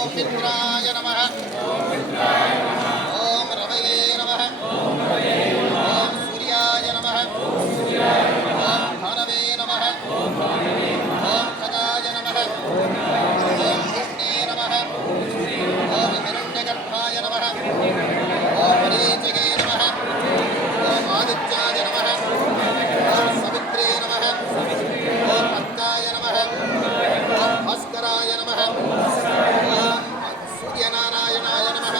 मित्राय नमः ओम रवये नमः ओम सूर्याय नमः ओम भानवे नमः ओम खगाय नमः ओम विष्णे नमः ओम हिरण्यगर्भाय नमः ओम मरीचिके नमः ओम आदित्याय नमः ओम सवित्रे नमः ओम अस्ताय नमः ओम भास्कराय नमः ओम सूर्यनारायणाय नमः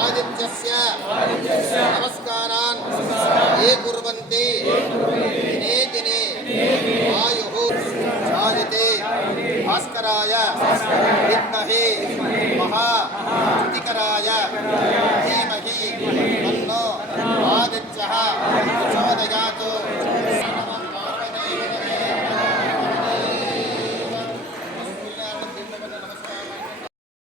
आदित्यस्य नमस्कारान् ये कुर्वन्ति दिने दिने आयुः चालिते भास्कराय विद्महे महाज्योतिकराय धीमहि तन्नो आदित्यः